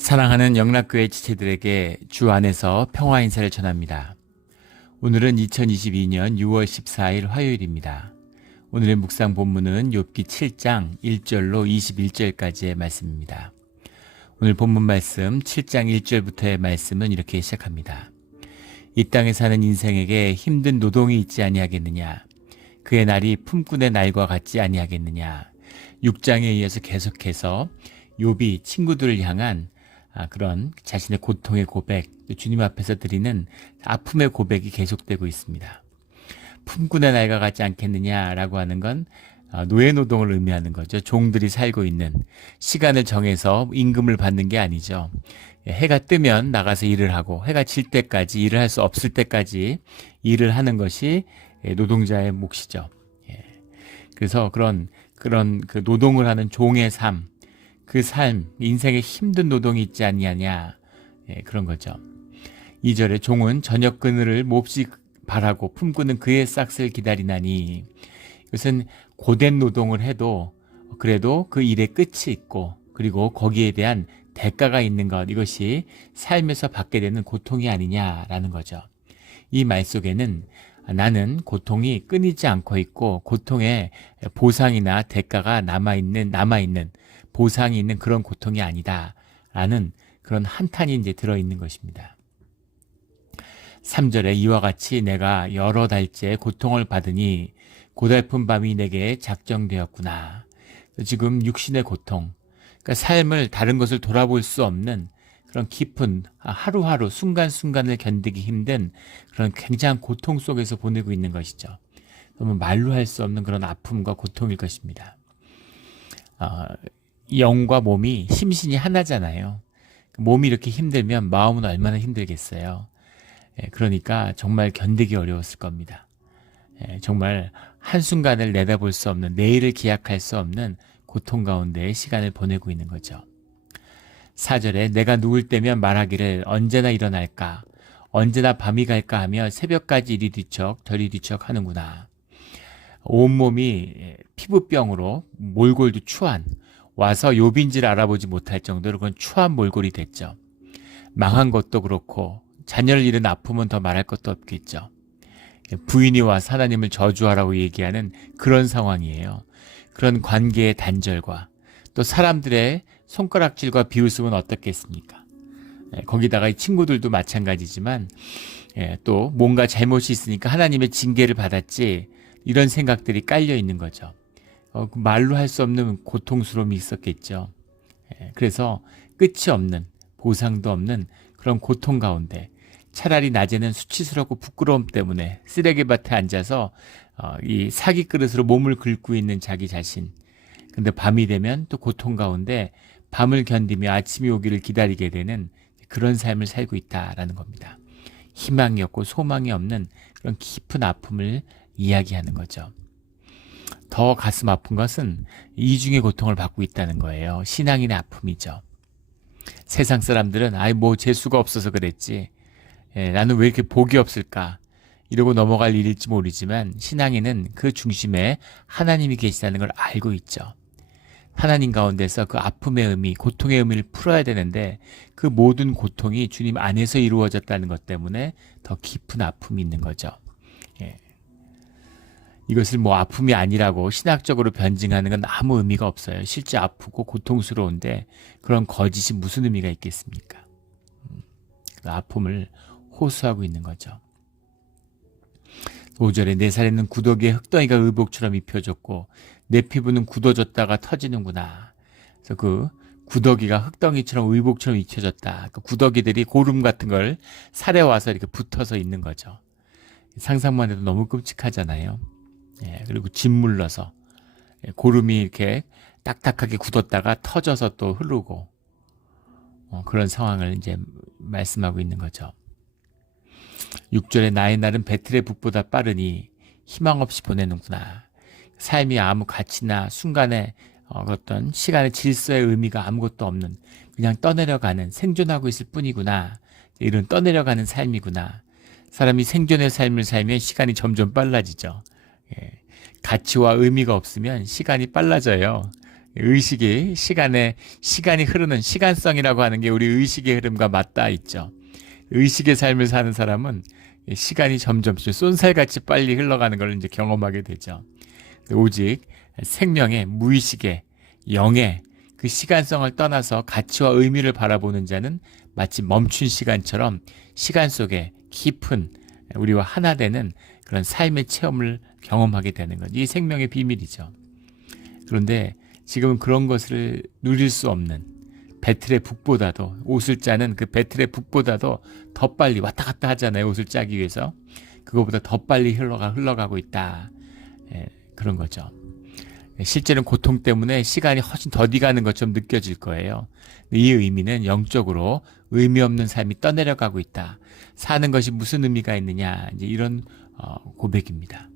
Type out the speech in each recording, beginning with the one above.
사랑하는 영락교회 지체들에게 주 안에서 평화 인사를 전합니다. 오늘은 2022년 6월 14일 화요일입니다. 오늘의 묵상 본문은 욥기 7장 1절로 21절까지의 말씀입니다. 오늘 본문 말씀 7장 1절부터의 말씀은 이렇게 시작합니다. 이 땅에 사는 인생에게 힘든 노동이 있지 아니하겠느냐? 그의 날이 품꾼의 날과 같지 아니하겠느냐? 6장에 이어서 계속해서 욥이 친구들을 향한 그런 자신의 고통의 고백, 주님 앞에서 드리는 아픔의 고백이 계속되고 있습니다. 품꾼의 날과 같지 않겠느냐라고 하는 건 노예 노동을 의미하는 거죠. 종들이 살고 있는 시간을 정해서 임금을 받는 게 아니죠. 해가 뜨면 나가서 일을 하고 해가 질 때까지 일을 할 수 없을 때까지 일을 하는 것이 노동자의 몫이죠. 그래서 그런 그 노동을 하는 종의 삶, 그 삶, 인생에 힘든 노동이 있지 아니하냐, 그런 거죠. 2절에 종은 저녁 그늘을 몹시 바라고 품꾼은 그의 싹을 기다리나니, 이것은 고된 노동을 해도 그래도 그 일의 끝이 있고 그리고 거기에 대한 대가가 있는 것, 이것이 삶에서 받게 되는 고통이 아니냐라는 거죠. 이 말 속에는 나는 고통이 끊이지 않고 있고 고통의 보상이나 대가가 남아있는 보상이 있는 그런 고통이 아니다 라는 그런 한탄이 이제 들어있는 것입니다. 3절에 이와 같이 내가 여러 달째 고통을 받으니 고달픈 밤이 내게 작정되었구나. 지금 육신의 고통, 그러니까 삶을 다른 것을 돌아볼 수 없는 그런 깊은 하루하루 순간순간을 견디기 힘든 그런 굉장한 고통 속에서 보내고 있는 것이죠. 너무 말로 할 수 없는 그런 아픔과 고통일 것입니다. 영과 몸이 심신이 하나잖아요. 몸이 이렇게 힘들면 마음은 얼마나 힘들겠어요. 그러니까 정말 견디기 어려웠을 겁니다. 정말 한순간을 내다볼 수 없는, 내일을 기약할 수 없는 고통 가운데 시간을 보내고 있는 거죠. 4절에 내가 누울 때면 말하기를 언제나 일어날까, 언제나 밤이 갈까 하며 새벽까지 이리 뒤척 저리 뒤척 하는구나. 온몸이 피부병으로 몰골도 추한, 와서 욥인지를 알아보지 못할 정도로 그런 추한 몰골이 됐죠. 망한 것도 그렇고 자녀를 잃은 아픔은 더 말할 것도 없겠죠. 부인이 와서 하나님을 저주하라고 얘기하는 그런 상황이에요. 그런 관계의 단절과 또 사람들의 손가락질과 비웃음은 어떻겠습니까? 거기다가 이 친구들도 마찬가지지만 또 뭔가 잘못이 있으니까 하나님의 징계를 받았지, 이런 생각들이 깔려 있는 거죠. 말로 할 수 없는 고통스러움이 있었겠죠. 그래서 끝이 없는, 보상도 없는 그런 고통 가운데 차라리 낮에는 수치스럽고 부끄러움 때문에 쓰레기밭에 앉아서 이 사기 그릇으로 몸을 긁고 있는 자기 자신, 근데 밤이 되면 또 고통 가운데 밤을 견디며 아침이 오기를 기다리게 되는 그런 삶을 살고 있다라는 겁니다. 희망이 없고 소망이 없는 그런 깊은 아픔을 이야기하는 거죠. 더 가슴 아픈 것은 이중의 고통을 받고 있다는 거예요. 신앙인의 아픔이죠. 세상 사람들은 뭐 재수가 없어서 그랬지, 나는 왜 이렇게 복이 없을까, 이러고 넘어갈 일일지 모르지만 신앙인은 그 중심에 하나님이 계시다는 걸 알고 있죠. 하나님 가운데서 그 아픔의 의미, 고통의 의미를 풀어야 되는데 그 모든 고통이 주님 안에서 이루어졌다는 것 때문에 더 깊은 아픔이 있는 거죠. 이것을 뭐 아픔이 아니라고 신학적으로 변증하는 건 아무 의미가 없어요. 실제 아프고 고통스러운데 그런 거짓이 무슨 의미가 있겠습니까? 그 아픔을 호소하고 있는 거죠. 5절에 내 살에는 구더기의 흙덩이가 의복처럼 입혀졌고 내 피부는 굳어졌다가 터지는구나. 그래서 그 구더기가 흙덩이처럼 의복처럼 입혀졌다. 그 구더기들이 고름 같은 걸 살에 와서 이렇게 붙어서 있는 거죠. 상상만 해도 너무 끔찍하잖아요. 그리고 짓물러서 고름이 이렇게 딱딱하게 굳었다가 터져서 또 흐르고 그런 상황을 이제 말씀하고 있는 거죠. 6절에 나의 날은 배틀의 북보다 빠르니 희망 없이 보내는구나. 삶이 아무 가치나 순간의 어떤 시간의 질서의 의미가 아무것도 없는, 그냥 떠내려가는, 생존하고 있을 뿐이구나. 이런 떠내려가는 삶이구나. 사람이 생존의 삶을 살면 시간이 점점 빨라지죠. 가치와 의미가 없으면 시간이 빨라져요. 의식이 시간이 흐르는 시간성이라고 하는 게 우리 의식의 흐름과 맞닿아 있죠. 의식의 삶을 사는 사람은 시간이 점점 쏜살같이 빨리 흘러가는 걸 이제 경험하게 되죠. 오직 생명의 무의식의 영의 그 시간성을 떠나서 가치와 의미를 바라보는 자는 마치 멈춘 시간처럼 시간 속에 깊은 우리와 하나 되는 그런 삶의 체험을 경험하게 되는 것. 이 생명의 비밀이죠. 그런데 지금은 그런 것을 누릴 수 없는 배틀의 북보다도 옷을 짜는 그 배틀의 북보다도 더 빨리 왔다 갔다 하잖아요. 옷을 짜기 위해서. 그거보다 더 빨리 흘러가고 있다. 그런 거죠. 실제는 고통 때문에 시간이 훨씬 더디가는 것처럼 느껴질 거예요. 이 의미는 영적으로 의미 없는 삶이 떠내려가고 있다. 사는 것이 무슨 의미가 있느냐. 이제 이런 고백입니다.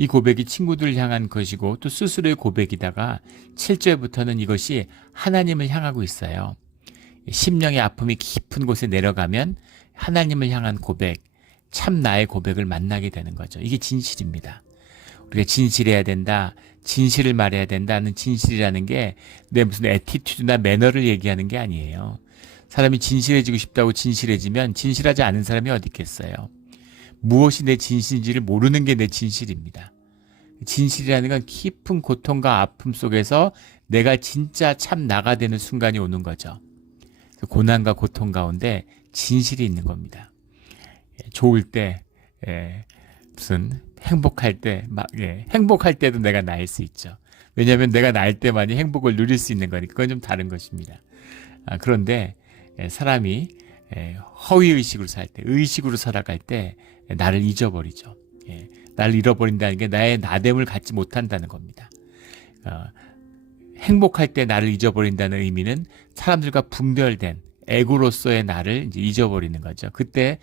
이 고백이 친구들을 향한 것이고 또 스스로의 고백이다가 7절부터는 이것이 하나님을 향하고 있어요. 심령의 아픔이 깊은 곳에 내려가면 하나님을 향한 고백, 참 나의 고백을 만나게 되는 거죠. 이게 진실입니다. 우리가 진실해야 된다, 진실을 말해야 된다는 진실이라는 게 내 무슨 애티튜드나 매너를 얘기하는 게 아니에요. 사람이 진실해지고 싶다고 진실해지면 진실하지 않은 사람이 어디 있겠어요. 무엇이 내 진실인지를 모르는 게 내 진실입니다. 진실이라는 건 깊은 고통과 아픔 속에서 내가 진짜 참 나가 되는 순간이 오는 거죠. 고난과 고통 가운데 진실이 있는 겁니다. 좋을 때, 무슨 행복할 때, 행복할 때도 내가 나일 수 있죠. 왜냐하면 내가 나일 때만이 행복을 누릴 수 있는 거니까 그건 좀 다른 것입니다. 그런데 사람이 허위의식으로 살 때, 의식으로 살아갈 때 나를 잊어버리죠. 나를 잃어버린다는 게 나의 나됨을 갖지 못한다는 겁니다. 행복할 때 나를 잊어버린다는 의미는 사람들과 분별된 에고로서의 나를 이제 잊어버리는 거죠. 그때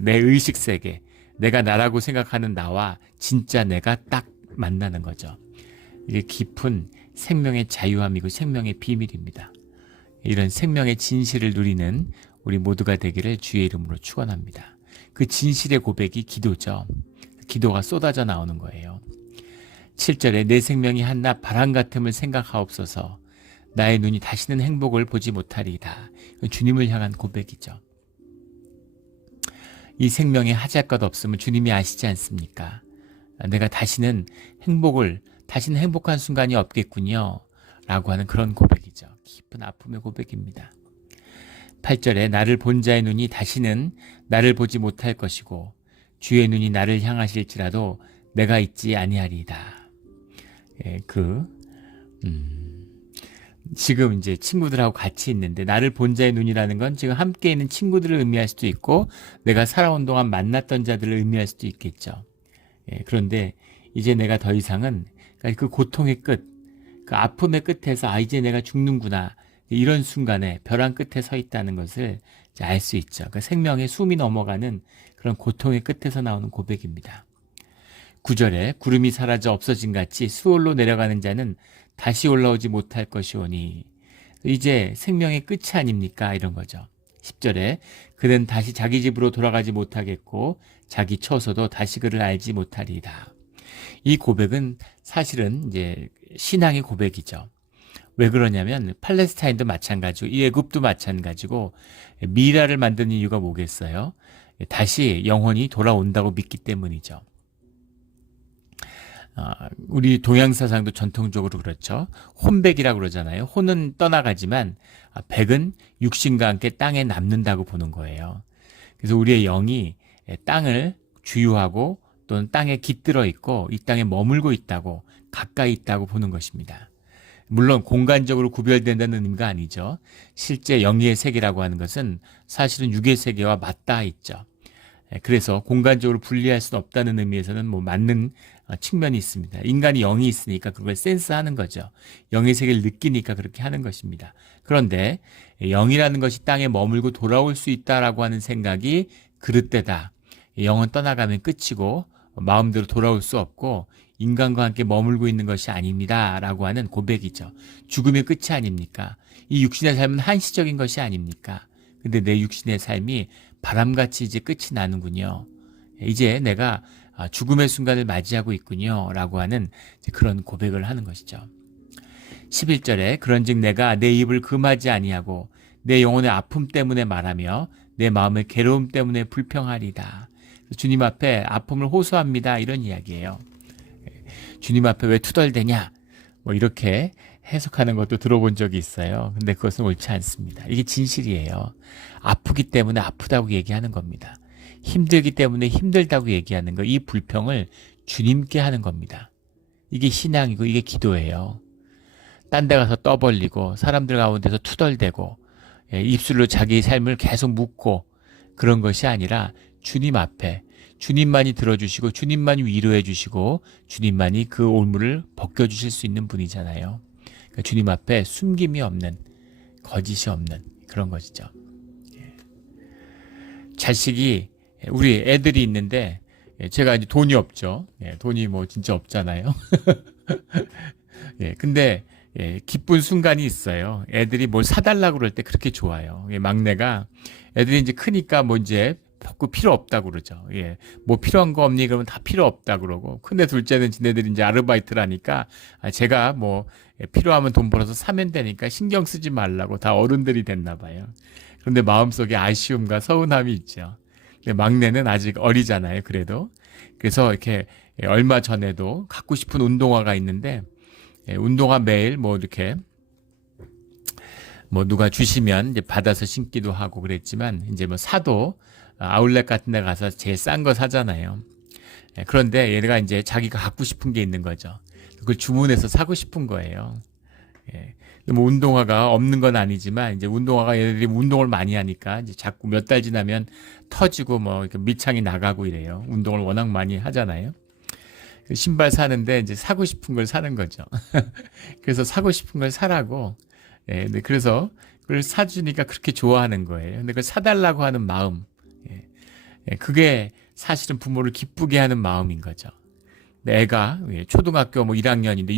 내 의식 세계, 내가 나라고 생각하는 나와 진짜 내가 딱 만나는 거죠. 이게 깊은 생명의 자유함이고 생명의 비밀입니다. 이런 생명의 진실을 누리는 우리 모두가 되기를 주의 이름으로 축원합니다. 그 진실의 고백이 기도죠. 기도가 쏟아져 나오는 거예요. 7절에 내 생명이 한낱 바람 같음을 생각하옵소서. 나의 눈이 다시는 행복을 보지 못하리이다. 주님을 향한 고백이죠. 이 생명에 하잘것 없음을 주님이 아시지 않습니까? 내가 다시는 행복한 순간이 없겠군요. 라고 하는 그런 고백이죠. 깊은 아픔의 고백입니다. 8절에 나를 본 자의 눈이 다시는 나를 보지 못할 것이고 주의 눈이 나를 향하실지라도 내가 있지 아니하리이다. 지금 이제 친구들하고 같이 있는데 나를 본 자의 눈이라는 건 지금 함께 있는 친구들을 의미할 수도 있고 내가 살아온 동안 만났던 자들을 의미할 수도 있겠죠. 그런데 이제 내가 더 이상은 그 고통의 끝, 그 아픔의 끝에서 이제 내가 죽는구나. 이런 순간에 벼랑 끝에 서 있다는 것을 알 수 있죠. 그러니까 생명의 숨이 넘어가는 그런 고통의 끝에서 나오는 고백입니다. 9절에 구름이 사라져 없어진 같이 수월로 내려가는 자는 다시 올라오지 못할 것이오니 이제 생명의 끝이 아닙니까? 이런 거죠. 10절에 그는 다시 자기 집으로 돌아가지 못하겠고 자기 처소도 다시 그를 알지 못하리이다. 이 고백은 사실은 이제 신앙의 고백이죠. 왜 그러냐면 팔레스타인도 마찬가지고 이 애굽도 마찬가지고 미라를 만든 이유가 뭐겠어요? 다시 영혼이 돌아온다고 믿기 때문이죠. 우리 동양사상도 전통적으로 그렇죠. 혼백이라고 그러잖아요. 혼은 떠나가지만 백은 육신과 함께 땅에 남는다고 보는 거예요. 그래서 우리의 영이 땅을 주유하고 또는 땅에 깃들어 있고 이 땅에 머물고 있다고 가까이 있다고 보는 것입니다. 물론 공간적으로 구별된다는 의미가 아니죠. 실제 영의 세계라고 하는 것은 사실은 육의 세계와 맞닿아 있죠. 그래서 공간적으로 분리할 수는 없다는 의미에서는 맞는 측면이 있습니다. 인간이 영이 있으니까 그걸 센스하는 거죠. 영의 세계를 느끼니까 그렇게 하는 것입니다. 그런데 영이라는 것이 땅에 머물고 돌아올 수 있다라고 하는 생각이 그릇되다. 영은 떠나가면 끝이고 마음대로 돌아올 수 없고 인간과 함께 머물고 있는 것이 아닙니다. 라고 하는 고백이죠. 죽음의 끝이 아닙니까? 이 육신의 삶은 한시적인 것이 아닙니까? 근데 내 육신의 삶이 바람같이 이제 끝이 나는군요. 이제 내가 죽음의 순간을 맞이하고 있군요. 라고 하는 그런 고백을 하는 것이죠. 11절에 그런즉 내가 내 입을 금하지 아니하고 내 영혼의 아픔 때문에 말하며 내 마음의 괴로움 때문에 불평하리다. 주님 앞에 아픔을 호소합니다. 이런 이야기예요. 주님 앞에 왜 투덜대냐? 뭐 이렇게 해석하는 것도 들어본 적이 있어요. 근데 그것은 옳지 않습니다. 이게 진실이에요. 아프기 때문에 아프다고 얘기하는 겁니다. 힘들기 때문에 힘들다고 얘기하는 거, 이 불평을 주님께 하는 겁니다. 이게 신앙이고 이게 기도예요. 딴 데 가서 떠벌리고 사람들 가운데서 투덜대고 입술로 자기 삶을 계속 묻고 그런 것이 아니라 주님 앞에 주님만이 들어주시고 주님만이 위로해 주시고 주님만이 그 올무를 벗겨주실 수 있는 분이잖아요. 그러니까 주님 앞에 숨김이 없는, 거짓이 없는 그런 것이죠. 자식이, 우리 애들이 있는데 제가 이제 돈이 없죠. 돈이 뭐 진짜 없잖아요. 근데 기쁜 순간이 있어요. 애들이 뭘 사달라고 그럴 때 그렇게 좋아요. 막내가 애들이 이제 크니까 뭐 이제 필요 없다고 그러죠. 뭐 필요한 거 없니? 그러면 다 필요 없다고 그러고. 근데 둘째는 지네들이 이제 아르바이트를 하니까 제가 뭐 필요하면 돈 벌어서 사면 되니까 신경 쓰지 말라고 다 어른들이 됐나 봐요. 그런데 마음속에 아쉬움과 서운함이 있죠. 근데 막내는 아직 어리잖아요. 그래도. 그래서 이렇게 얼마 전에도 갖고 싶은 운동화가 있는데 운동화 매일 뭐 이렇게 뭐 누가 주시면 이제 받아서 신기도 하고 그랬지만 이제 뭐 사도 아울렛 같은 데 가서 제일 싼 거 사잖아요. 그런데 얘가 이제 자기가 갖고 싶은 게 있는 거죠. 그걸 주문해서 사고 싶은 거예요. 뭐 운동화가 없는 건 아니지만 이제 운동화가 얘네들이 운동을 많이 하니까 이제 자꾸 몇 달 지나면 터지고 뭐 밑창이 나가고 이래요. 운동을 워낙 많이 하잖아요. 신발 사는데 이제 사고 싶은 걸 사는 거죠. 그래서 사고 싶은 걸 사라고. 근데 그래서 그걸 사주니까 그렇게 좋아하는 거예요. 근데 그걸 사달라고 하는 마음, 그게 사실은 부모를 기쁘게 하는 마음인 거죠. 애가 초등학교 뭐 1학년인데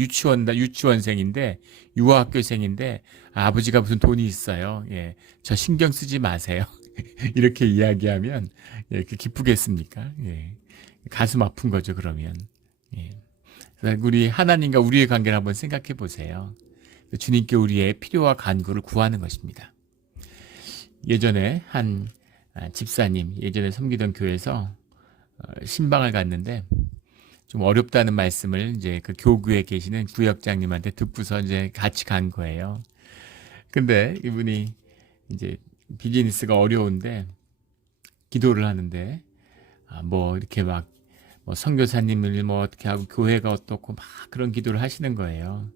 유치원생인데 유아학교생인데 아버지가 무슨 돈이 있어요. 저 신경 쓰지 마세요. 이렇게 이야기하면 기쁘겠습니까? 가슴 아픈 거죠. 그러면 우리 하나님과 우리의 관계를 한번 생각해 보세요. 주님께 우리의 필요와 간구를 구하는 것입니다. 예전에 한 집사님, 예전에 섬기던 교회에서 신방을 갔는데 좀 어렵다는 말씀을 이제 그 교구에 계시는 구역장님한테 듣고서 이제 같이 간 거예요. 근데 이분이 이제 비즈니스가 어려운데 기도를 하는데 뭐 이렇게 막 뭐 선교사님을 뭐 어떻게 하고 교회가 어떻고 막 그런 기도를 하시는 거예요.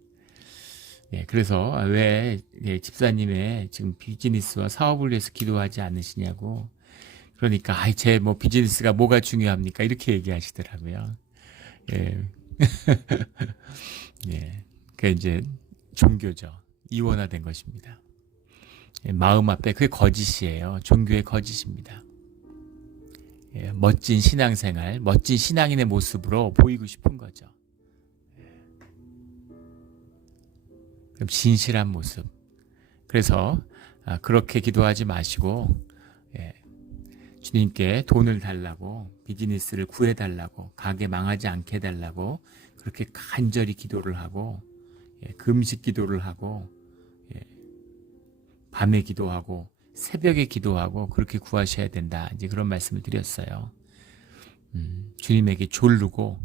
그래서 왜 집사님의 지금 비즈니스와 사업을 위해서 기도하지 않으시냐고. 그러니까 제 뭐 비즈니스가 뭐가 중요합니까? 이렇게 얘기하시더라고요. 그게 이제 종교죠. 이원화된 것입니다. 마음 앞에 그게 거짓이에요. 종교의 거짓입니다. 멋진 신앙생활, 멋진 신앙인의 모습으로 보이고 싶은 거죠. 그럼 진실한 모습. 그래서 그렇게 기도하지 마시고 주님께 돈을 달라고, 비즈니스를 구해달라고, 가게 망하지 않게 해달라고 그렇게 간절히 기도를 하고 금식 기도를 하고 밤에 기도하고 새벽에 기도하고 그렇게 구하셔야 된다. 이제 그런 말씀을 드렸어요. 주님에게 졸르고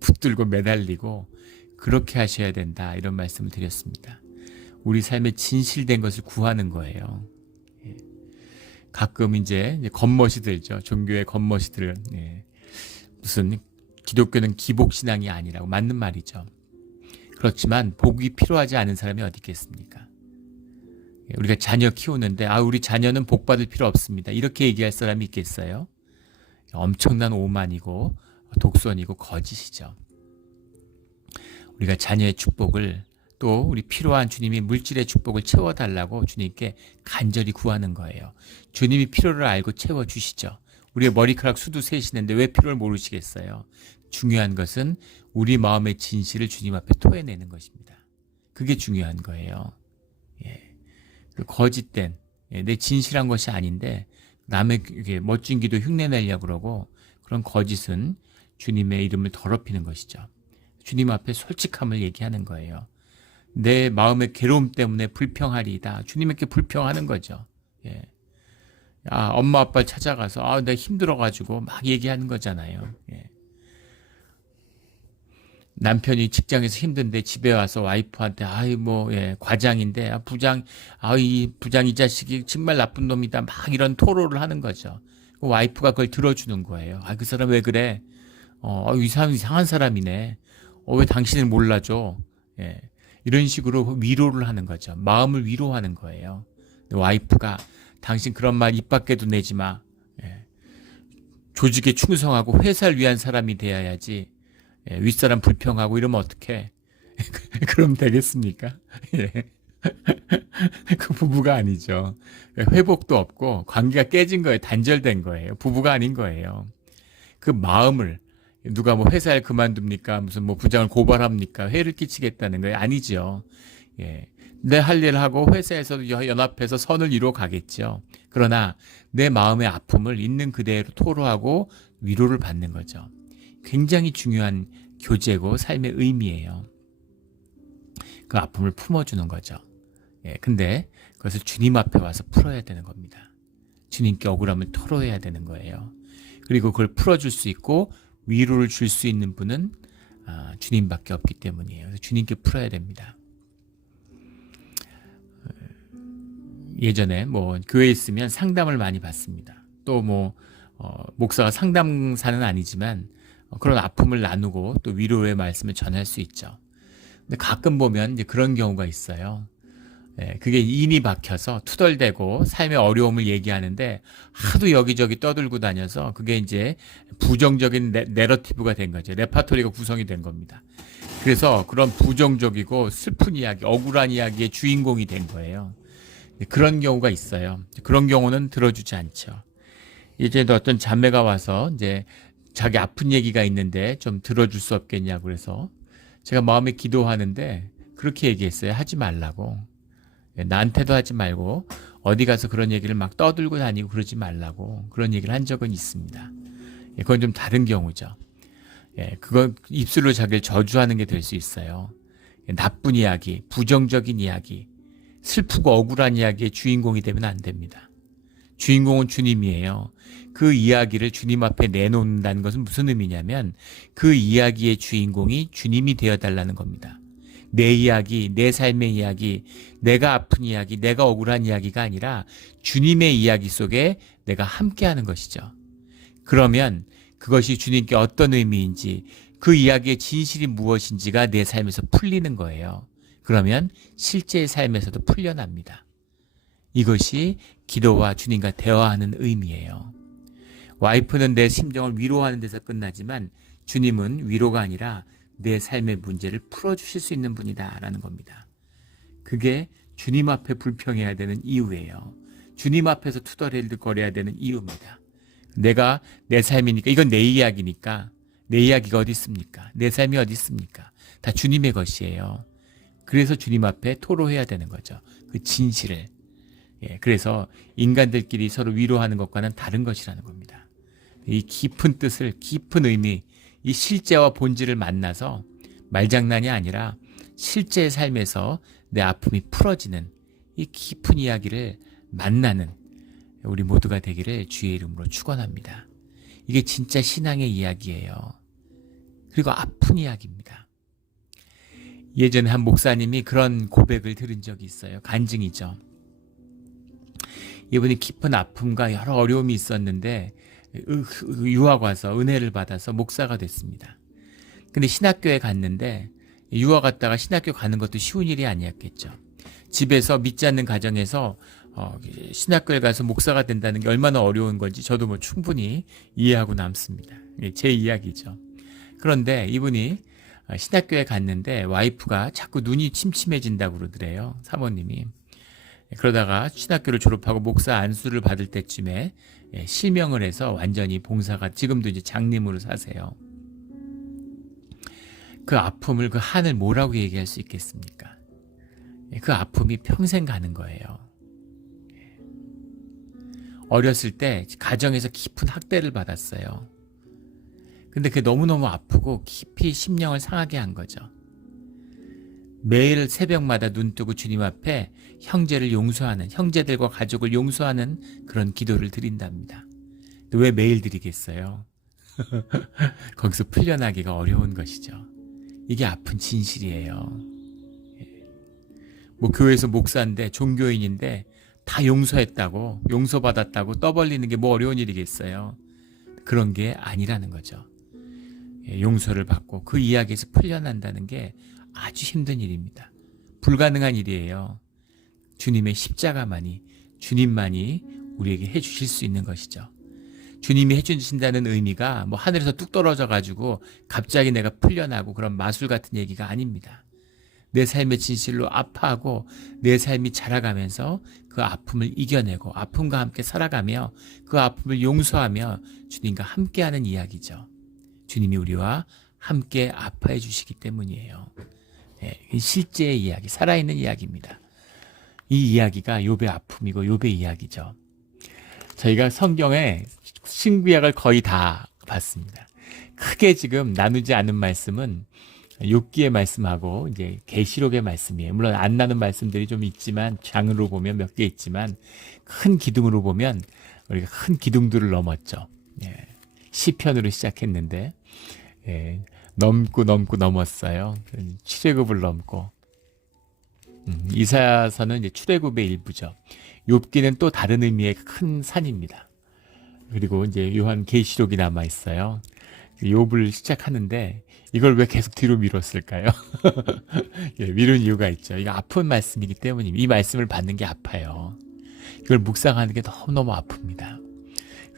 붙들고 매달리고 그렇게 하셔야 된다. 이런 말씀을 드렸습니다. 우리 삶에 진실된 것을 구하는 거예요. 가끔 이제 겉멋이 들죠. 종교의 겉멋이 들. 무슨 기독교는 기복신앙이 아니라고 맞는 말이죠. 그렇지만 복이 필요하지 않은 사람이 어디 있겠습니까? 우리가 자녀 키우는데 우리 자녀는 복 받을 필요 없습니다. 이렇게 얘기할 사람이 있겠어요? 엄청난 오만이고 독선이고 거짓이죠. 우리가 자녀의 축복을 또 우리 필요한 주님이 물질의 축복을 채워달라고 주님께 간절히 구하는 거예요. 주님이 필요를 알고 채워주시죠. 우리의 머리카락 수도 세시는데 왜 필요를 모르시겠어요? 중요한 것은 우리 마음의 진실을 주님 앞에 토해내는 것입니다. 그게 중요한 거예요. 그 거짓된 내 진실한 것이 아닌데 남의 멋진 기도 흉내내려고 그러고 그런 거짓은 주님의 이름을 더럽히는 것이죠. 주님 앞에 솔직함을 얘기하는 거예요. 내 마음의 괴로움 때문에 불평하리이다. 주님에게 불평하는 거죠. 예. 엄마 아빠를 찾아가서 내가 힘들어가지고 막 얘기하는 거잖아요. 예. 남편이 직장에서 힘든데 집에 와서 와이프한테 과장인데 이 부장 이 자식이 정말 나쁜 놈이다 막 이런 토로를 하는 거죠. 와이프가 그걸 들어주는 거예요. 그 사람 왜 그래? 이 사람 이상한 사람이네. 왜 당신을 몰라줘? 예. 이런 식으로 위로를 하는 거죠. 마음을 위로하는 거예요. 와이프가 당신 그런 말 입 밖에도 내지 마. 예. 조직에 충성하고 회사를 위한 사람이 돼야지. 예. 윗사람 불평하고 이러면 어떡해? 그럼 되겠습니까? 예. 그 부부가 아니죠. 회복도 없고 관계가 깨진 거예요. 단절된 거예요. 부부가 아닌 거예요. 그 마음을 누가 회사를 그만둡니까? 무슨 부장을 고발합니까? 해를 끼치겠다는 거예요. 아니죠. 예. 내 할 일 하고 회사에서도 연합해서 선을 이루어 가겠죠. 그러나 내 마음의 아픔을 있는 그대로 토로하고 위로를 받는 거죠. 굉장히 중요한 교제고 삶의 의미예요. 그 아픔을 품어주는 거죠. 예. 근데 그것을 주님 앞에 와서 풀어야 되는 겁니다. 주님께 억울함을 토로해야 되는 거예요. 그리고 그걸 풀어줄 수 있고 위로를 줄 수 있는 분은 주님밖에 없기 때문이에요. 그래서 주님께 풀어야 됩니다. 예전에 교회에 있으면 상담을 많이 받습니다. 또 목사가 상담사는 아니지만 그런 아픔을 나누고 또 위로의 말씀을 전할 수 있죠. 근데 가끔 보면 이제 그런 경우가 있어요. 예, 그게 인이 박혀서 투덜대고 삶의 어려움을 얘기하는데 하도 여기저기 떠들고 다녀서 그게 이제 부정적인 내러티브가 된 거죠. 레파토리가 구성이 된 겁니다. 그래서 그런 부정적이고 슬픈 이야기, 억울한 이야기의 주인공이 된 거예요. 그런 경우가 있어요. 그런 경우는 들어주지 않죠. 이제 어떤 자매가 와서 이제 자기 아픈 얘기가 있는데 좀 들어줄 수 없겠냐고 그래서 제가 마음에 기도하는데 그렇게 얘기했어요. 하지 말라고. 나한테도 하지 말고 어디 가서 그런 얘기를 막 떠들고 다니고 그러지 말라고 그런 얘기를 한 적은 있습니다. 그건 좀 다른 경우죠. 그건 입술로 자기를 저주하는 게 될 수 있어요. 나쁜 이야기, 부정적인 이야기, 슬프고 억울한 이야기의 주인공이 되면 안 됩니다. 주인공은 주님이에요. 그 이야기를 주님 앞에 내놓는다는 것은 무슨 의미냐면 그 이야기의 주인공이 주님이 되어달라는 겁니다. 내 이야기, 내 삶의 이야기, 내가 아픈 이야기, 내가 억울한 이야기가 아니라 주님의 이야기 속에 내가 함께하는 것이죠. 그러면 그것이 주님께 어떤 의미인지 그 이야기의 진실이 무엇인지가 내 삶에서 풀리는 거예요. 그러면 실제의 삶에서도 풀려납니다. 이것이 기도와 주님과 대화하는 의미예요. 와이프는 내 심정을 위로하는 데서 끝나지만 주님은 위로가 아니라 내 삶의 문제를 풀어주실 수 있는 분이다라는 겁니다. 그게 주님 앞에 불평해야 되는 이유예요. 주님 앞에서 투덜거려야 되는 이유입니다. 내가 내 삶이니까 이건 내 이야기니까 내 이야기가 어디 있습니까? 내 삶이 어디 있습니까? 다 주님의 것이에요. 그래서 주님 앞에 토로해야 되는 거죠. 그 진실을. 그래서 인간들끼리 서로 위로하는 것과는 다른 것이라는 겁니다. 이 깊은 뜻을, 깊은 의미, 이 실제와 본질을 만나서 말장난이 아니라 실제의 삶에서 내 아픔이 풀어지는 이 깊은 이야기를 만나는 우리 모두가 되기를 주의 이름으로 축원합니다. 이게 진짜 신앙의 이야기예요. 그리고 아픈 이야기입니다. 예전에 한 목사님이 그런 고백을 들은 적이 있어요. 간증이죠. 이분이 깊은 아픔과 여러 어려움이 있었는데 유학 와서 은혜를 받아서 목사가 됐습니다. 근데 신학교에 갔는데 유학 갔다가 신학교 가는 것도 쉬운 일이 아니었겠죠. 집에서 믿지 않는 가정에서 신학교에 가서 목사가 된다는 게 얼마나 어려운 건지 저도 충분히 이해하고 남습니다. 제 이야기죠. 그런데 이분이 신학교에 갔는데 와이프가 자꾸 눈이 침침해진다고 그러더래요. 사모님이. 그러다가 신학교를 졸업하고 목사 안수를 받을 때쯤에 실명을 해서 완전히 봉사가 지금도 이제 장님으로 사세요. 그 아픔을 그 한을 뭐라고 얘기할 수 있겠습니까? 그 아픔이 평생 가는 거예요. 어렸을 때 가정에서 깊은 학대를 받았어요. 근데 그게 너무너무 아프고 깊이 심령을 상하게 한 거죠. 매일 새벽마다 눈 뜨고 주님 앞에 형제를 용서하는, 형제들과 가족을 용서하는 그런 기도를 드린답니다. 왜 매일 드리겠어요? 거기서 풀려나기가 어려운 것이죠. 이게 아픈 진실이에요. 뭐 교회에서 목사인데, 종교인인데 다 용서했다고, 용서받았다고 떠벌리는 게 뭐 어려운 일이겠어요. 그런 게 아니라는 거죠. 용서를 받고 그 이야기에서 풀려난다는 게 아주 힘든 일입니다. 불가능한 일이에요. 주님의 십자가만이, 주님만이 우리에게 해주실 수 있는 것이죠. 주님이 해주신다는 의미가 뭐 하늘에서 뚝 떨어져 가지고 갑자기 내가 풀려나고 그런 마술 같은 얘기가 아닙니다. 내 삶의 진실로 아파하고 내 삶이 자라가면서 그 아픔을 이겨내고 아픔과 함께 살아가며 그 아픔을 용서하며 주님과 함께하는 이야기죠. 주님이 우리와 함께 아파해 주시기 때문이에요. 실제의 이야기, 살아있는 이야기입니다. 이 이야기가 욥의 아픔이고 욥의 이야기죠. 저희가 성경에 신구약을 거의 다 봤습니다. 크게 지금 나누지 않은 말씀은 욥기의 말씀하고 이제 계시록의 말씀이에요. 물론 안 나눈 말씀들이 좀 있지만 장으로 보면 몇 개 있지만 큰 기둥으로 보면 우리가 큰 기둥들을 넘었죠. 시편으로 시작했는데 넘고 넘었어요. 출애굽을 넘고 이사야서는 이제 출애굽의 일부죠. 욥기는 또 다른 의미의 큰 산입니다. 그리고 이제 요한계시록이 남아 있어요. 욥을 시작하는데 이걸 왜 계속 뒤로 미뤘을까요? 미룬 이유가 있죠. 이거 아픈 말씀이기 때문입니다. 이 말씀을 받는 게 아파요. 이걸 묵상하는 게 너무너무 아픕니다.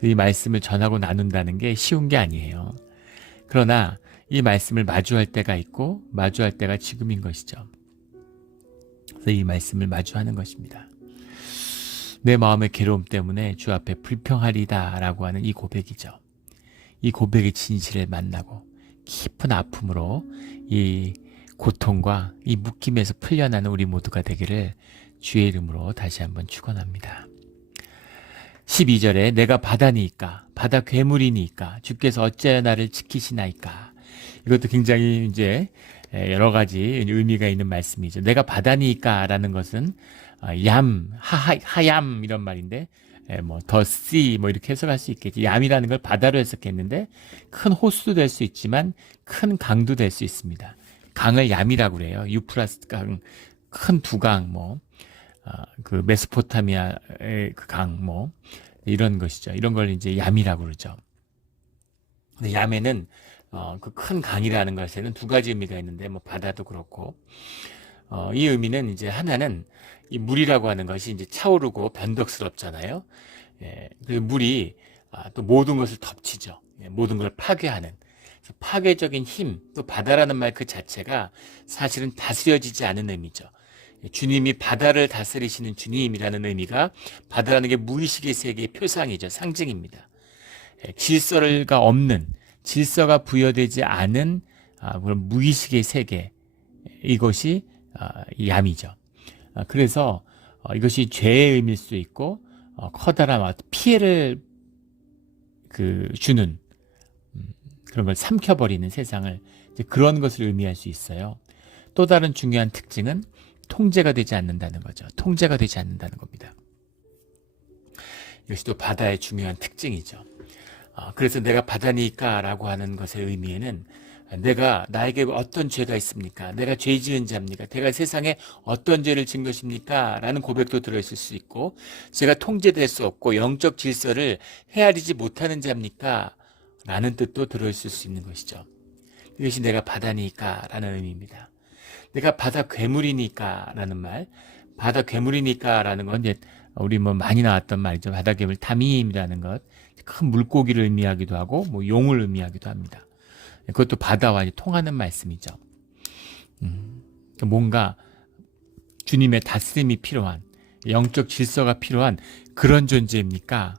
이 말씀을 전하고 나눈다는 게 쉬운 게 아니에요. 그러나 이 말씀을 마주할 때가 있고 마주할 때가 지금인 것이죠. 그래서 이 말씀을 마주하는 것입니다. 내 마음의 괴로움 때문에 주 앞에 불평하리다 라고 하는 이 고백이죠. 이 고백의 진실을 만나고 깊은 아픔으로 이 고통과 이 묶임에서 풀려나는 우리 모두가 되기를 주의 이름으로 다시 한번 축원합니다. 12절에 내가 바다니까 바다 괴물이니까 주께서 어찌하여 나를 지키시나이까. 이것도 굉장히 이제 여러 가지 의미가 있는 말씀이죠. 내가 바다니까 라는 것은 하얌 이런 말인데 뭐 더 씨 뭐 이렇게 해석할 수 있겠지. 얌이라는 걸 바다로 해석했는데 큰 호수도 될 수 있지만 큰 강도 될 수 있습니다. 강을 얌이라고 그래요. 유프라스 강, 큰 두 강, 뭐 그 메소포타미아의 그 강, 뭐 이런 것이죠. 이런 걸 이제 얌이라고 그러죠. 근데 얌에는 그 큰 강이라는 것에는 두 가지 의미가 있는데 뭐 바다도 그렇고 이 의미는 이제 하나는 이 물이라고 하는 것이 이제 차오르고 변덕스럽잖아요. 그 물이 또 모든 것을 덮치죠. 모든 걸 파괴하는. 파괴적인 힘, 또 바다라는 말 그 자체가 사실은 다스려지지 않은 의미죠. 주님이 바다를 다스리시는 주님이라는 의미가 바다라는 게 무의식의 세계의 표상이죠. 상징입니다. 질서가 없는, 질서가 부여되지 않은 그런 무의식의 세계, 이것이 얌이죠. 그래서 이것이 죄의 의미일 수 있고 커다란 피해를 주는 그런 걸 삼켜버리는 세상을 그런 것을 의미할 수 있어요. 또 다른 중요한 특징은 통제가 되지 않는다는 거죠. 통제가 되지 않는다는 겁니다. 이것이 또 바다의 중요한 특징이죠. 그래서 내가 바다니까 라고 하는 것의 의미에는 나에게 어떤 죄가 있습니까? 내가 죄 지은 자입니까? 내가 세상에 어떤 죄를 지은 것입니까? 라는 고백도 들어있을 수 있고, 제가 통제될 수 없고 영적 질서를 헤아리지 못하는 자입니까? 라는 뜻도 들어있을 수 있는 것이죠. 이것이 내가 바다니까 라는 의미입니다. 내가 바다 괴물이니까 라는 말, 바다 괴물이니까 라는 건 이제 우리 뭐 많이 나왔던 말이죠. 바다 괴물 타밈이라는 것, 큰 물고기를 의미하기도 하고 뭐 용을 의미하기도 합니다. 그것도 바다와 통하는 말씀이죠. 뭔가 주님의 다스림이 필요한, 영적 질서가 필요한 그런 존재입니까?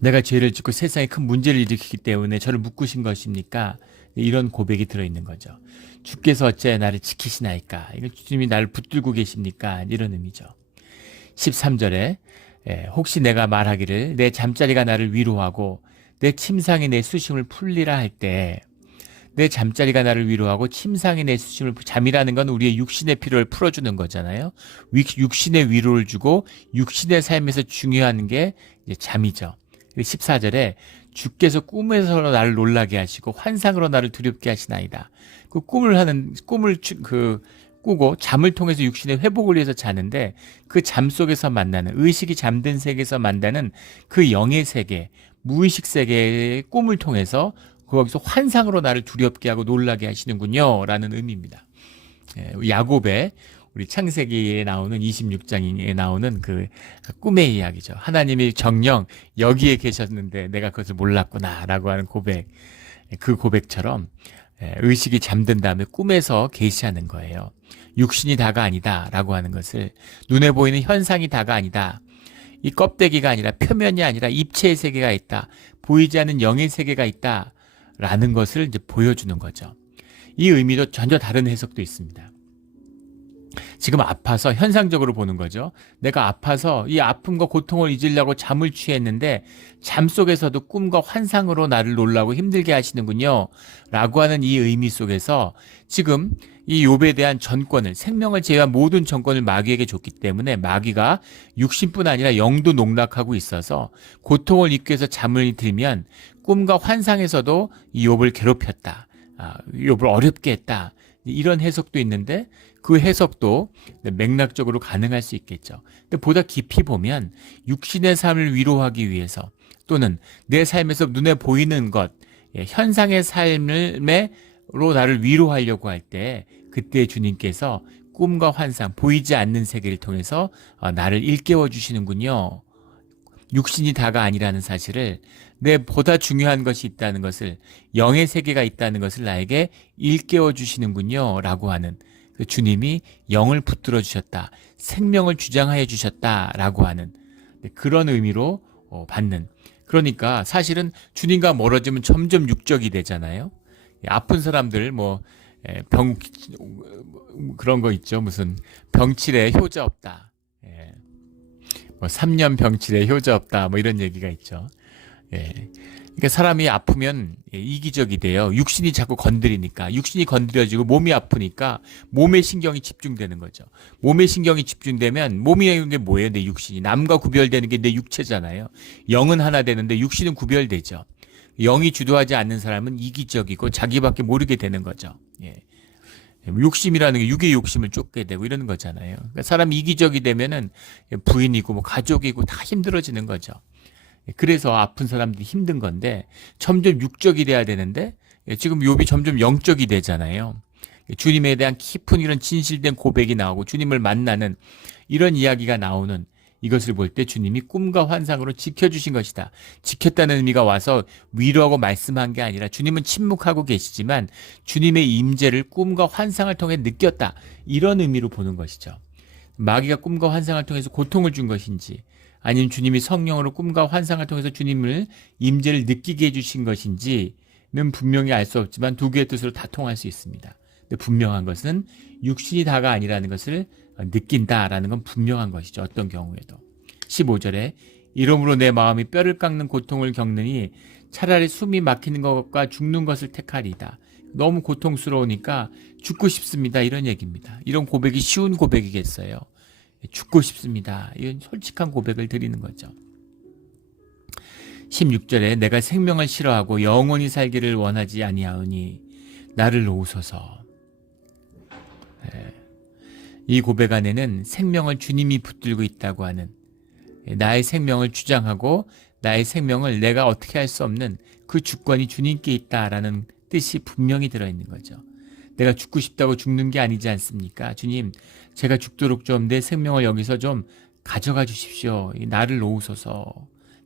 내가 죄를 짓고 세상에 큰 문제를 일으키기 때문에 저를 묶으신 것입니까? 이런 고백이 들어있는 거죠. 주께서 어찌하여 나를 지키시나이까? 이거 주님이 나를 붙들고 계십니까? 이런 의미죠. 13절에 혹시 내가 말하기를 내 잠자리가 나를 위로하고 내 침상이 내 수심을 풀리라 할 때 내 잠자리가 나를 위로하고 침상이 내 수심을 잠이라는 건 우리의 육신의 피로를 풀어주는 거잖아요. 육신의 위로를 주고 육신의 삶에서 중요한 게 이제 잠이죠. 14절에 주께서 꿈에서 나를 놀라게 하시고 환상으로 나를 두렵게 하시나이다. 그 꿈을 꾸고 잠을 통해서 육신의 회복을 위해서 자는데 그 잠 속에서 만나는 의식이 잠든 세계에서 만나는 그 영의 세계, 무의식 세계의 꿈을 통해서 거기서 환상으로 나를 두렵게 하고 놀라게 하시는군요 라는 의미입니다. 야곱의 우리 창세기에 나오는 26장에 나오는 그 꿈의 이야기죠. 하나님이 정녕 여기에 계셨는데 내가 그것을 몰랐구나 라고 하는 고백, 그 고백처럼 의식이 잠든 다음에 꿈에서 계시하는 거예요. 육신이 다가 아니다 라고 하는 것을, 눈에 보이는 현상이 다가 아니다, 이 껍데기가 아니라 표면이 아니라 입체의 세계가 있다, 보이지 않는 영의 세계가 있다 라는 것을 이제 보여주는 거죠. 이 의미도 전혀 다른 해석도 있습니다. 지금 아파서 현상적으로 보는 거죠. 내가 아파서 이 아픔과 고통을 잊으려고 잠을 취했는데 잠 속에서도 꿈과 환상으로 나를 놀라고 힘들게 하시는군요 라고 하는 이 의미 속에서 지금 이 욥에 대한 전권을, 생명을 제외한 모든 전권을 마귀에게 줬기 때문에 마귀가 육신뿐 아니라 영도 농락하고 있어서 고통을 잊기 위해서 잠을 들면 꿈과 환상에서도 이 욥을 괴롭혔다, 욥을 어렵게 했다, 이런 해석도 있는데 그 해석도 맥락적으로 가능할 수 있겠죠. 근데 보다 깊이 보면 육신의 삶을 위로하기 위해서 또는 내 삶에서 눈에 보이는 것, 현상의 삶으로 나를 위로하려고 할 때 그때 주님께서 꿈과 환상, 보이지 않는 세계를 통해서 나를 일깨워 주시는군요. 육신이 다가 아니라는 사실을, 내 보다 중요한 것이 있다는 것을, 영의 세계가 있다는 것을 나에게 일깨워 주시는군요 라고 하는, 주님이 영을 붙들어 주셨다, 생명을 주장하여 주셨다 라고 하는 그런 의미로 받는. 그러니까 사실은 주님과 멀어지면 점점 육적이 되잖아요. 아픈 사람들 그런 거 있죠. 무슨 병칠에 효자 없다, 3년 병칠에 효자 없다, 이런 얘기가 있죠. 그러니까 사람이 아프면 이기적이 돼요. 육신이 자꾸 건드리니까, 육신이 건드려지고 몸이 아프니까 몸의 신경이 집중되는 거죠. 몸의 신경이 집중되면, 몸이라는 게 뭐예요? 내 육신이. 남과 구별되는 게 내 육체잖아요. 영은 하나 되는데 육신은 구별되죠. 영이 주도하지 않는 사람은 이기적이고 자기밖에 모르게 되는 거죠. 욕심이라는 게 육의 욕심을 쫓게 되고 이러는 거잖아요. 그러니까 사람이 이기적이 되면은 부인이고 가족이고 다 힘들어지는 거죠. 그래서 아픈 사람들이 힘든 건데 점점 육적이 돼야 되는데 지금 욥이 점점 영적이 되잖아요. 주님에 대한 깊은 이런 진실된 고백이 나오고 주님을 만나는 이런 이야기가 나오는, 이것을 볼 때 주님이 꿈과 환상으로 지켜주신 것이다. 지켰다는 의미가 와서 위로하고 말씀한 게 아니라 주님은 침묵하고 계시지만 주님의 임재를 꿈과 환상을 통해 느꼈다, 이런 의미로 보는 것이죠. 마귀가 꿈과 환상을 통해서 고통을 준 것인지, 아니면 주님이 성령으로 꿈과 환상을 통해서 주님을 임재를 느끼게 해주신 것인지는 분명히 알 수 없지만 두 개의 뜻으로 다 통할 수 있습니다. 근데 분명한 것은 육신이 다가 아니라는 것을 느낀다라는 건 분명한 것이죠. 어떤 경우에도. 15절에 이러므로 내 마음이 뼈를 깎는 고통을 겪느니 차라리 숨이 막히는 것과 죽는 것을 택하리이다. 너무 고통스러우니까 죽고 싶습니다, 이런 얘기입니다. 이런 고백이 쉬운 고백이겠어요? 죽고 싶습니다. 이건 솔직한 고백을 드리는 거죠. 16절에 내가 생명을 싫어하고 영원히 살기를 원하지 아니하오니 나를 놓으소서. 이 고백 안에는 생명을 주님이 붙들고 있다고 하는, 나의 생명을 주장하고 나의 생명을 내가 어떻게 할 수 없는 그 주권이 주님께 있다라는 뜻이 분명히 들어있는 거죠. 내가 죽고 싶다고 죽는 게 아니지 않습니까? 주님, 제가 죽도록 좀 내 생명을 여기서 좀 가져가 주십시오. 나를 놓으소서.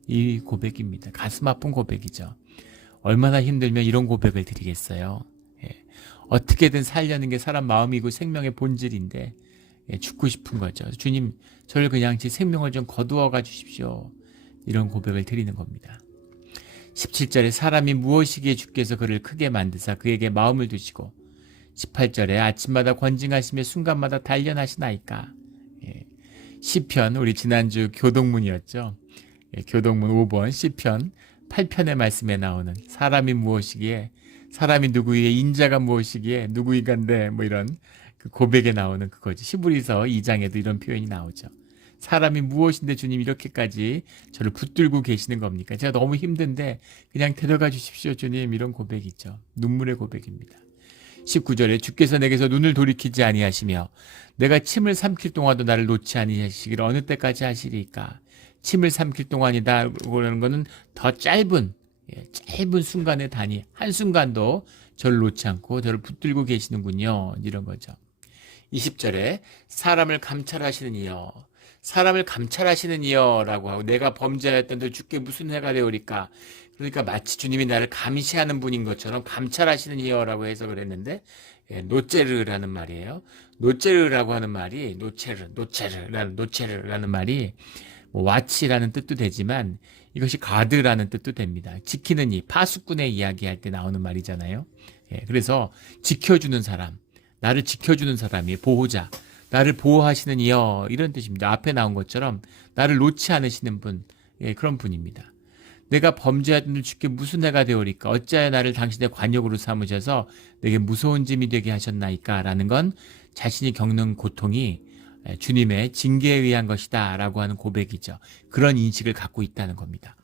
이 고백입니다. 가슴 아픈 고백이죠. 얼마나 힘들면 이런 고백을 드리겠어요. 어떻게든 살려는 게 사람 마음이고 생명의 본질인데 죽고 싶은 거죠. 주님, 저를 그냥 제 생명을 좀 거두어가 주십시오. 이런 고백을 드리는 겁니다. 17절에 사람이 무엇이기에 주께서 그를 크게 만드사 그에게 마음을 두시고, 18절에 아침마다 권징하시며 순간마다 단련하시나이까. 시편, 우리 지난주 교동문이었죠. 교동문 5번 시편 8편의 말씀에 나오는 사람이 무엇이기에 사람이 누구의 인자가 무엇이기에 누구이간데 뭐 이런 그 고백에 나오는 그거지. 히브리서 2장에도 이런 표현이 나오죠. 사람이 무엇인데 주님 이렇게까지 저를 붙들고 계시는 겁니까? 제가 너무 힘든데 그냥 데려가 주십시오 주님, 이런 고백이죠. 눈물의 고백입니다. 19절에 주께서 내게서 눈을 돌이키지 아니하시며 내가 침을 삼킬 동안도 나를 놓지 아니하시기를 어느 때까지 하시리까? 침을 삼킬 동안이다라고 하는 것은 더 짧은 순간의 단위, 한순간도 저를 놓지 않고 저를 붙들고 계시는군요, 이런 거죠. 20절에 사람을 감찰하시는 이여, 사람을 감찰하시는 이여라고 하고 내가 범죄하였던들 주께 무슨 해가 되오리까? 그러니까 마치 주님이 나를 감시하는 분인 것처럼 감찰하시는 이여라고 해석을 했는데, 노체르라는 말이에요. 노체르라고 하는 말이 노체르라는 말이 뭐 와치라는 뜻도 되지만 이것이 가드라는 뜻도 됩니다. 지키는 이, 파수꾼의 이야기할 때 나오는 말이잖아요. 그래서 지켜주는 사람, 나를 지켜주는 사람이 보호자, 나를 보호하시는 이여, 이런 뜻입니다. 앞에 나온 것처럼 나를 놓지 않으시는 분, 그런 분입니다. 내가 범죄하던 주께 무슨 해가 되오리까? 어찌하여 나를 당신의 관역으로 삼으셔서 내게 무서운 짐이 되게 하셨나이까? 라는 건 자신이 겪는 고통이 주님의 징계에 의한 것이다 라고 하는 고백이죠. 그런 인식을 갖고 있다는 겁니다.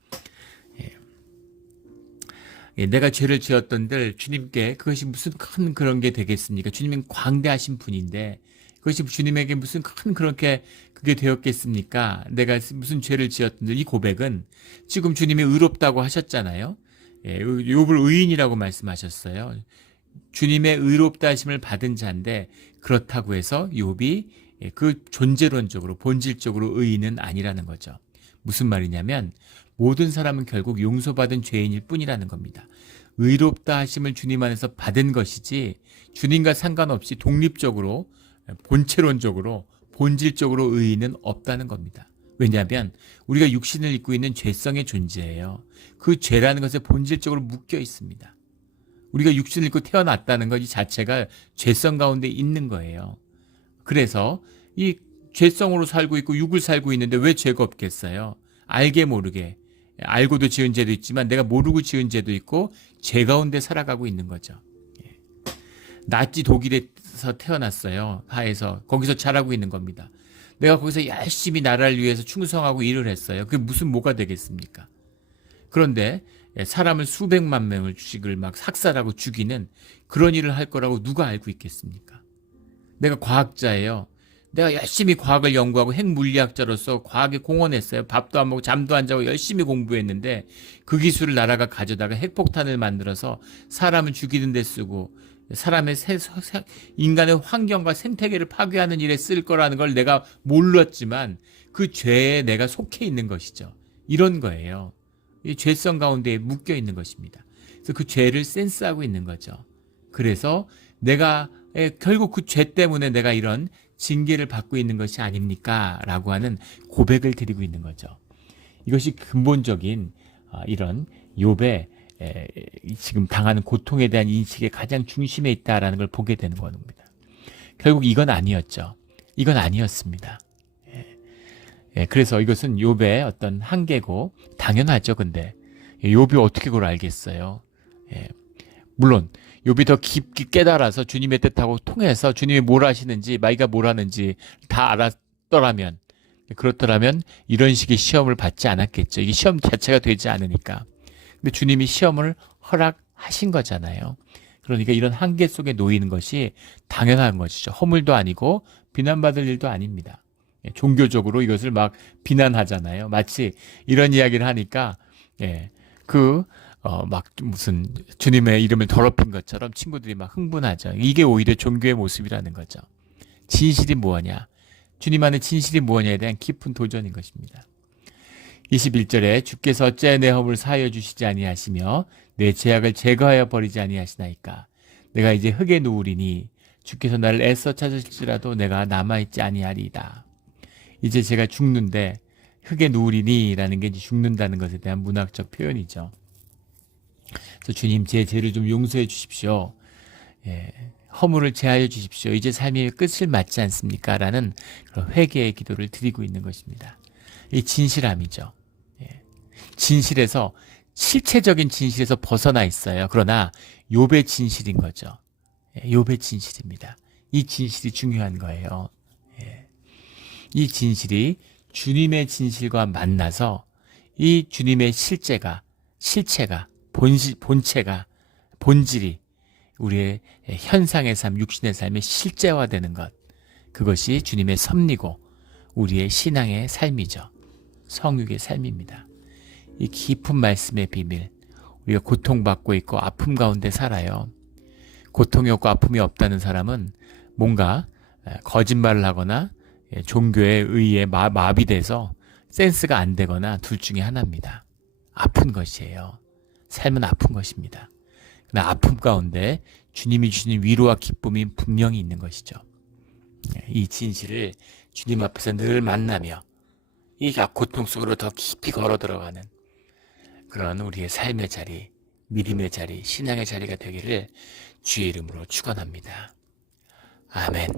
내가 죄를 지었던들 주님께 그것이 무슨 큰 그런 게 되겠습니까? 주님은 광대하신 분인데 그것이 주님에게 무슨 큰 그렇게 그게 되었겠습니까? 내가 무슨 죄를 지었던들, 이 고백은 지금 주님이 의롭다고 하셨잖아요. 욥을 의인이라고 말씀하셨어요. 주님의 의롭다 하심을 받은 자인데 그렇다고 해서 욥이 그 존재론적으로 본질적으로 의인은 아니라는 거죠. 무슨 말이냐면 모든 사람은 결국 용서받은 죄인일 뿐이라는 겁니다. 의롭다 하심을 주님 안에서 받은 것이지 주님과 상관없이 독립적으로 본체론적으로 본질적으로 의인은 없다는 겁니다. 왜냐하면 우리가 육신을 입고 있는 죄성의 존재예요. 그 죄라는 것에 본질적으로 묶여 있습니다. 우리가 육신을 입고 태어났다는 것 이 자체가 죄성 가운데 있는 거예요. 그래서 이 죄성으로 살고 있고 육을 살고 있는데 왜 죄가 없겠어요? 알게 모르게, 알고도 지은 죄도 있지만 내가 모르고 지은 죄도 있고 죄 가운데 살아가고 있는 거죠. 나치 독일에서 태어났어요. 하에서. 거기서 자라고 있는 겁니다. 내가 거기서 열심히 나라를 위해서 충성하고 일을 했어요. 그게 무슨 뭐가 되겠습니까? 그런데 사람을 수백만 명을 막 삭살하고 죽이는 그런 일을 할 거라고 누가 알고 있겠습니까? 내가 과학자예요. 내가 열심히 과학을 연구하고 핵물리학자로서 과학에 공헌했어요. 밥도 안 먹고 잠도 안 자고 열심히 공부했는데 그 기술을 나라가 가져다가 핵폭탄을 만들어서 사람을 죽이는 데 쓰고 사람의 인간의 환경과 생태계를 파괴하는 일에 쓸 거라는 걸 내가 몰랐지만 그 죄에 내가 속해 있는 것이죠. 이런 거예요. 이 죄성 가운데 묶여 있는 것입니다. 그래서 그 죄를 센스하고 있는 거죠. 그래서 내가 결국 그 죄 때문에 내가 이런 징계를 받고 있는 것이 아닙니까? 라고 하는 고백을 드리고 있는 거죠. 이것이 근본적인 이런 욥의 지금 당하는 고통에 대한 인식의 가장 중심에 있다라는 걸 보게 되는 겁니다. 결국 이건 아니었죠. 이건 아니었습니다. 그래서 이것은 욥의 어떤 한계고 당연하죠. 근데 욥이 어떻게 그걸 알겠어요? 물론 욥이 더 깊게 깨달아서 주님의 뜻하고 통해서 주님이 뭘 하시는지 마이가 뭘 하는지 다 알았더라면, 그렇더라면 이런 식의 시험을 받지 않았겠죠. 이게 시험 자체가 되지 않으니까. 근데 주님이 시험을 허락하신 거잖아요. 그러니까 이런 한계 속에 놓이는 것이 당연한 것이죠. 허물도 아니고 비난받을 일도 아닙니다. 종교적으로 이것을 막 비난하잖아요. 마치 이런 이야기를 하니까 막 무슨 주님의 이름을 더럽힌 것처럼 친구들이 막 흥분하죠. 이게 오히려 종교의 모습이라는 거죠. 진실이 무엇냐? 주님 안에 진실이 무엇냐에 대한 깊은 도전인 것입니다. 21절에 주께서 어찌하여 내 허물을 사하여 주시지 아니하시며 내 죄악을 제거하여 버리지 아니하시나이까? 내가 이제 흙에 누우리니 주께서 나를 애써 찾으실지라도 내가 남아있지 아니하리이다. 이제 제가 죽는데 흙에 누우리니 라는 게 이제 죽는다는 것에 대한 문학적 표현이죠. 그래서 주님 제 죄를 좀 용서해 주십시오. 허물을 제하여 주십시오. 이제 삶의 끝을 맞지 않습니까? 라는 그런 회개의 기도를 드리고 있는 것입니다. 이 진실함이죠. 진실에서 실체적인 진실에서 벗어나 있어요. 그러나 욥의 진실인 거죠. 욥의 진실입니다. 이 진실이 중요한 거예요. 이 진실이 주님의 진실과 만나서 이 주님의 실체가, 본질이 우리의 현상의 삶, 육신의 삶의 실제화되는 것, 그것이 주님의 섭리고 우리의 신앙의 삶이죠. 성육의 삶입니다. 이 깊은 말씀의 비밀, 우리가 고통받고 있고 아픔 가운데 살아요. 고통이 없고 아픔이 없다는 사람은 뭔가 거짓말을 하거나 종교에 의해 마비돼서 센스가 안 되거나 둘 중에 하나입니다. 아픈 것이에요. 삶은 아픈 것입니다. 그러나 아픔 가운데 주님이 주신 위로와 기쁨이 분명히 있는 것이죠. 이 진실을 주님 앞에서 늘 만나며 이 고통 속으로 더 깊이 걸어 들어가는 그런 우리의 삶의 자리, 믿음의 자리, 신앙의 자리가 되기를 주의 이름으로 축원합니다. 아멘.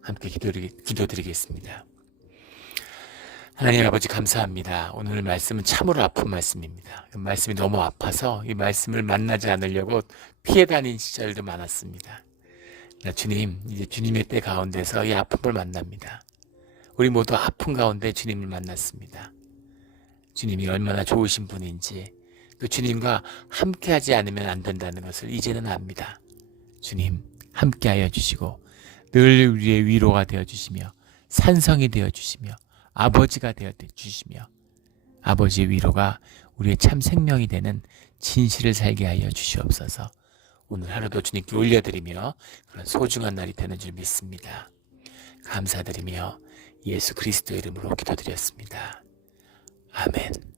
함께 기도드리겠습니다. 하나님 아버지 감사합니다. 오늘 말씀은 참으로 아픈 말씀입니다. 그 말씀이 너무 아파서 이 말씀을 만나지 않으려고 피해 다닌 시절도 많았습니다. 주님, 이제 주님의 때 가운데서 이 아픔을 만납니다. 우리 모두 아픔 가운데 주님을 만났습니다. 주님이 얼마나 좋으신 분인지, 또 주님과 함께하지 않으면 안 된다는 것을 이제는 압니다. 주님, 함께하여 주시고 늘 우리의 위로가 되어주시며 산성이 되어주시며 아버지가 되어주시며 아버지의 위로가 우리의 참 생명이 되는 진실을 살게 하여 주시옵소서. 오늘 하루도 주님께 올려드리며 그런 소중한 날이 되는 줄 믿습니다. 감사드리며 예수 그리스도의 이름으로 기도드렸습니다. 아멘.